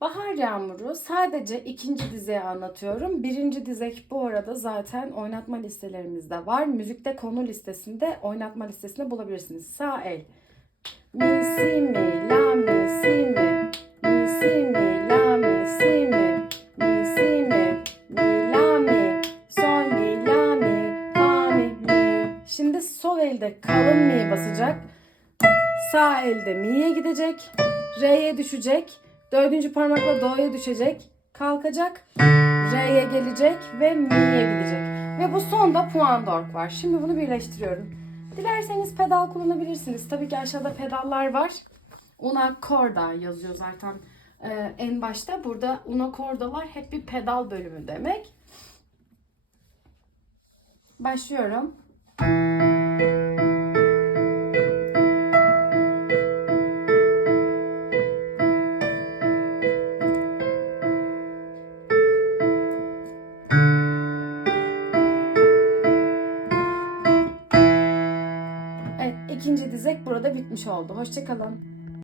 Bahar Yağmuru sadece ikinci dizeyi anlatıyorum. Birinci dizek bu arada zaten oynatma listelerimizde var. Müzikte konu listesinde oynatma listesinde bulabilirsiniz. Sağ el. Mi, si, mi, la, mi, si, mi. Mi, si, mi, la, mi, si, mi. Mi, si, mi, la, mi. Sol, mi, la, mi, fa, mi, mi. Şimdi sol elde kalın mi basacak. Sağ elde mi'ye gidecek. Re'ye düşecek. Dördüncü parmakla do'ya düşecek. Kalkacak. Re'ye gelecek ve mi'ye gidecek. Ve bu sonda puan dork var. Şimdi bunu birleştiriyorum. Dilerseniz pedal kullanabilirsiniz. Tabii ki aşağıda pedallar var. Una corda yazıyor zaten ee, en başta. Burada una cordalar hep bir pedal bölümü demek. Başlıyorum. Evet, ikinci dizek burada bitmiş oldu. Hoşçakalın.